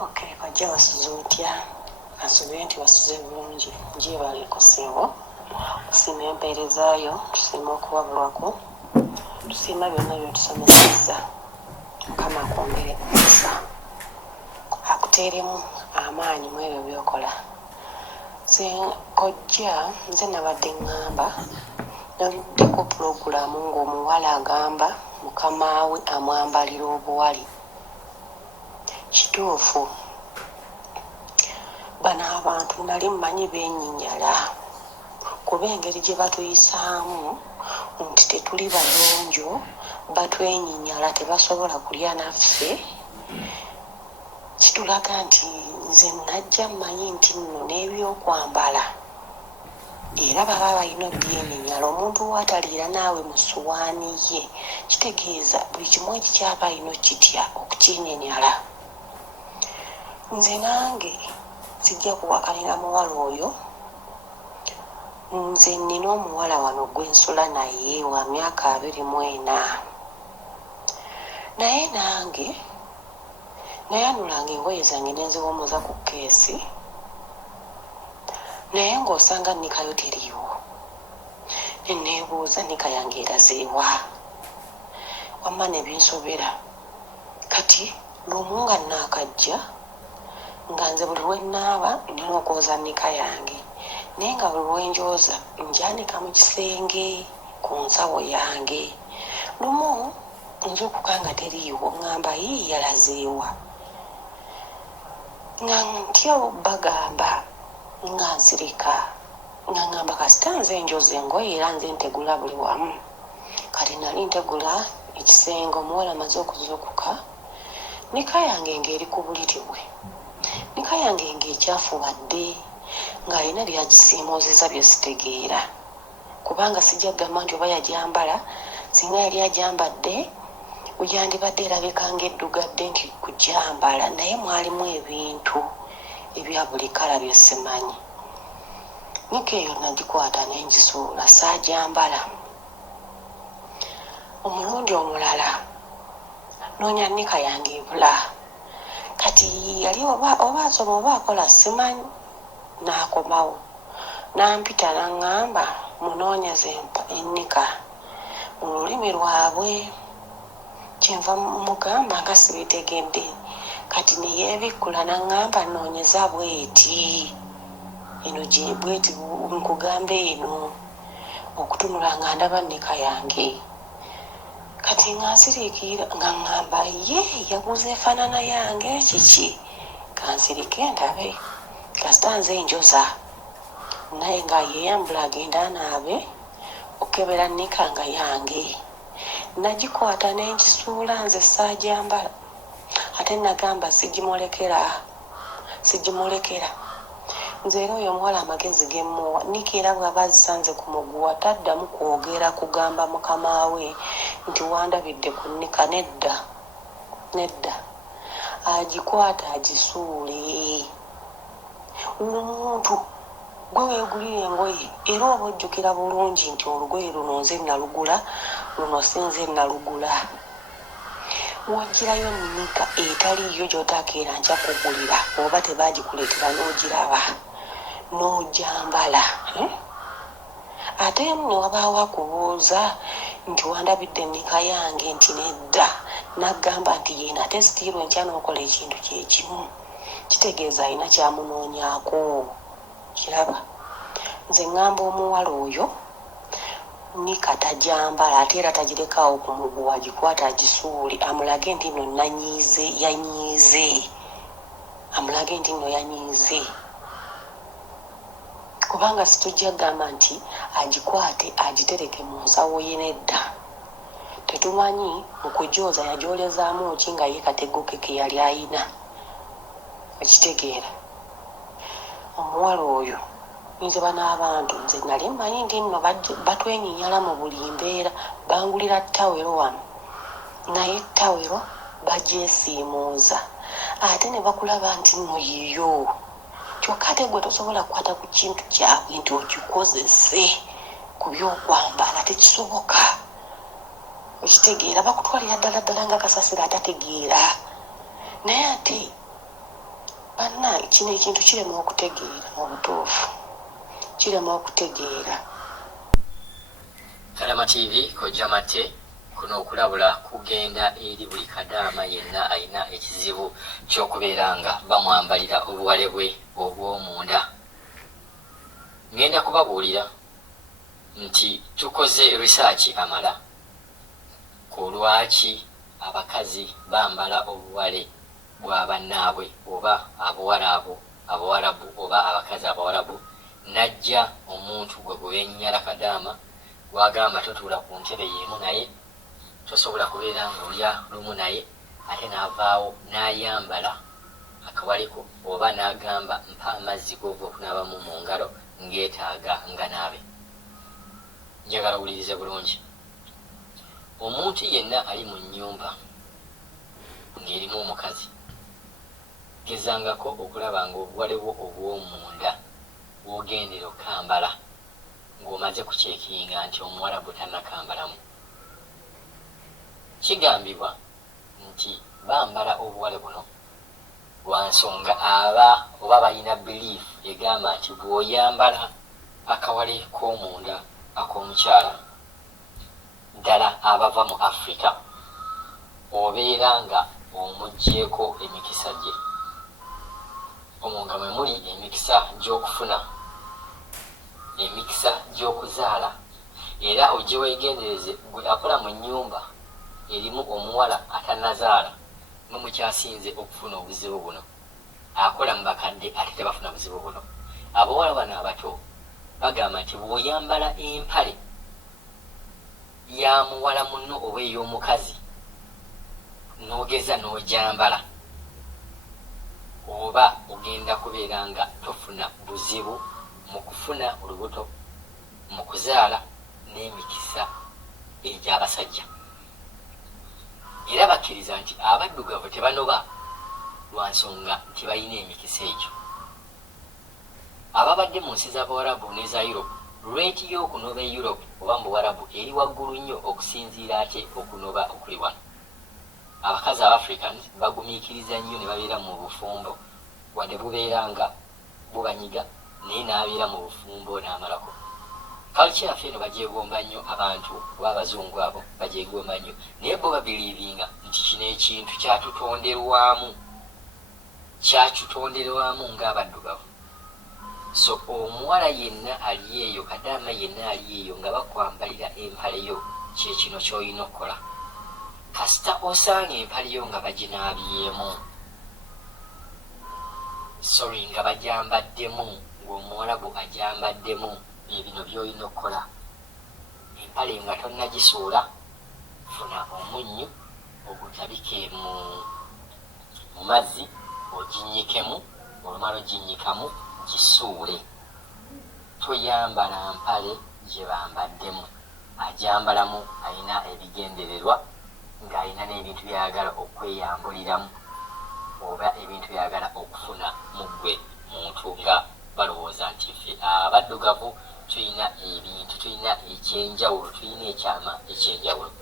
Okay, bajja basuze otya? Asuubire nti basuze bulungi. Gyebale ku ssebo, tusiima empeerezaayo, tusiima okuwabulwako, tusiima byonna byotusomesezza. Mukama akwongere omukisa, akuteeremu amaanyi mu ebyo by'okola. Kojja nze nabadde ŋŋamba naluddeko pulogulaamu ng'omuwala agamba mukama we amwambalira obuwali. Kituufu, bano abantu nali mmanyi beenyinyala kuba engeri gye batuyisaamu nti tetuli bayonjo, batwenyinyala tebasobola kulya naffe. Kitulaga nti nze najja mmanyi nti nno n'ebyokwambala era baba balina obyeninyala. Omuntu wataliira naawe mu ssuwaani ye kitegeeza buli kimu ekikyaba alina okitya okukinyinyala. Nze nange sijja kuwakanira muwala oyo. Nze nina omuwala wano gwensula naye wa myaka 24, naye nange nayanulanga engoye zange nenziwomoza ku keesi, naye ng'osanga nnikayo teriiwo. Neneebuuza nnika yange erazeewa? Wamma ne binsobera. Kati lumu nga naakajja nga nze buli lwe nnaaba nina okwoza nnika yange, naye nga buli lwe njooza njanika mu kisenge ku nsawo yange. Lumu nzuukuka nga teriiwo, ŋŋamba yii yalazeewa? Nga ntya bagamba nga nsirika, nga ŋŋamba kasita nze njoza engoye era nze ntegula buli wamu. Kati nali ntegula ekisenge, omuwala amaze okuzuukuka, nika yange ng'eri ku buliri bwe, nika yange ng'ekyafubadde, ng'alina byagisiimuuzizza bye sitegeera, kubanga sijja kugamba nti oba yagyambala. Singa yali agyambadde yandibadde erabika ng'eddugadde nti kugyambala, naye mwalimu ebintu ebya buli kala bye simanyi. Nika eyo nagikwata n'engisuula, saagyambala. Omulundi omulala noonya nika yange ebula. Kati yali oba asoma oba akola simanyi. N'akomawo n'ampita n'aŋŋamba munoonyeze ennika mu lulimi lwabwe. Kyenva mugamba nga sibitegedde. Kati ne yeebikkula n'aŋŋamba nnoonyeza bweti, eno gye bweti nkugamba eno, okutunula nga ndaba nnika yange. Kati nga nsiriikirira nga ŋŋamba ye yaguza efaanana yange kiki, kansirike ndabe kasita nze njoza. Naye nga yeeyambula agenda anaabe okebera nnika nga yange. Nagikwata n'engisuula nze saagyambala, ate nagamba sigimulekera. Nze era oyo omuwala amagezi gemmuwa, nika era bw'aba azisanze ku muguwa taddamu kwogera kugamba mukama we nti wandabidde ku nnika. Nedda, agikwata agisuule. Omuntu gwe weegulira engoye era oba ojjukira bulungi nti olugoye luno nze nalugula, luno si nze nalugula. Wogirayo nika etaliyo gy'otakeera nja kugulira, oba tebaagikuleetera n'ogiraba n'ogyambala. Ate ne wabaawo akubuuza nti wandabidde nika yange, nti nedda, n'agamba nti yeena ate sitiiru enkya n'okola ekintu kyekimu. Kitegeeza alina kyamunoonyaako. Kiraba, nze ŋŋamba omuwala oyo nika tagyambala, ate era tagirekawo ku muguwa, agikwata agisuule, amulage nti nno yanyiize. Kubanga situjja kugamba nti agikwate agitereke mu nsawo ye. Nedda, tetumanyi mu kujooza yagyolezaamu ki nga ye katego ke ke yali ayina. Ekitegeera omuwala oyo nziba n'abantu, nze nali mmanyi nti nno batwenyinyala mu buli mbeera. Bangulira ttawero wano, naye ttawero bagyesiimuuza, ate ne bakulaba nti nno yiyo. Kyokka ate gwe tosobola kukwata ku kintu kyabwe nti okikozese ku byokwambala, tekisoboka. Okitegeera bakutwalira ddala nga kasasiro atategeera. Naye ate banna kino ekintu kirema okutegeera mu butuufu, kirema okutegeera. Kalama TV kojja mate kuno okulabula kugenda eri buli kadaama yenna alina ekizibu ky'okubeera nga bamwambalira obuwale bwe obw'omunda. Ngenda kubabuulira nti tukoze research amala ku lwaki abakazi bambala obuwale bwa bannaabwe oba abawarabu oba abakazi abawarabu. Najja omuntu gwe gwennyala kadaama gwagamba totuula ku ntebe y'emu naye, tosobola kubeera ng'olya lumu naye, ate n'avaawo n'ayambala akawaliko oba n'agamba mpa amazzi g'ova okunaabamu mu ngalo ng'etaaga nga naabe. Njagala owulirize bulungi. Omuntu yenna ali mu nnyumba ng'erimu omukazi, gezangako okulaba ng'obuwale bwo obw'omunda bw'ogendera okambala ng'omaze kucekinga nti omuwarabu tannakambalamu. Kigambibwa nti bambala obuwale buno lwa nsonga oba balina belief egamba nti bw'oyambala akawale k'omunda ak'omukyala, ddala abava mu Africa, obeera nga omuggyeko emikisa gye. Omwo nga mwe muli emikisa gy'okufuna, emikisa gy'okuzaala, era ojje weegendereze gwe akola mu nnyumba erimu omuwala atannazaala mwe mukyasinze okufuna obuzibu buno. Akola mu bakadde ate tebafuna buzibu buno. Abawala bano abato bagamba nti bw'oyambala empale ya muwala munno oba ey'omukazi n'ogeza n'ogyambala, oba ogenda kubeera nga tofuna buzibu mu kufuna olubuto, mu kuzaala n'emikisa egy'abasajja. Era bakkiriza nti abaddugavu tebanoba lwa nsonga nti balina emikisa egyo. Ababadde mu nsi z'Abawarabu n'eza Europe, rate y'okunoba e Europe oba mu Buwarabu eri waggulu nnyo okusinziira ate okunoba okuli wano. Abakazi Abafricans bagumiikiriza nnyo ne babeera mu bufumbo, wadde bubeera nga bubanyiga naye n'abeera mu bufumbo n'amalako. Culture yaffe eno bagyegomba nnyo, abantu oba abazungu abo bagyegomba nnyo, naye bo babiriibinga nti kino ekintu kyatutonderwamu ng'abaddugavu. So omuwala yenna ali eyo, kadaama yenna ali eyo nga bakwambalira empale yo, kye kino ky'olina okukola. Kasita osanga empale yo nga baginaabyemu, nga bagyambaddemu, ng'omuwarabu agyambaddemu, ebino by'olina okukola. Empale nga tonnagisuula, funa omunnyo ogutabike mu mazzi, oginnyikemu, olumala oginnyikamu, gisuule. Toyambala mpale gye bambaddemu. Agyambalamu alina ebigendererwa, ng'alina n'ebintu by'ayagala okweyambuliramu oba ebintu by'ayagala okufuna mu ggwe muntu, nga balowooza nti ffe abaddugavu tulina ebintu, tulina ekyenjawulo, tulina ekyama ekyenjawulo.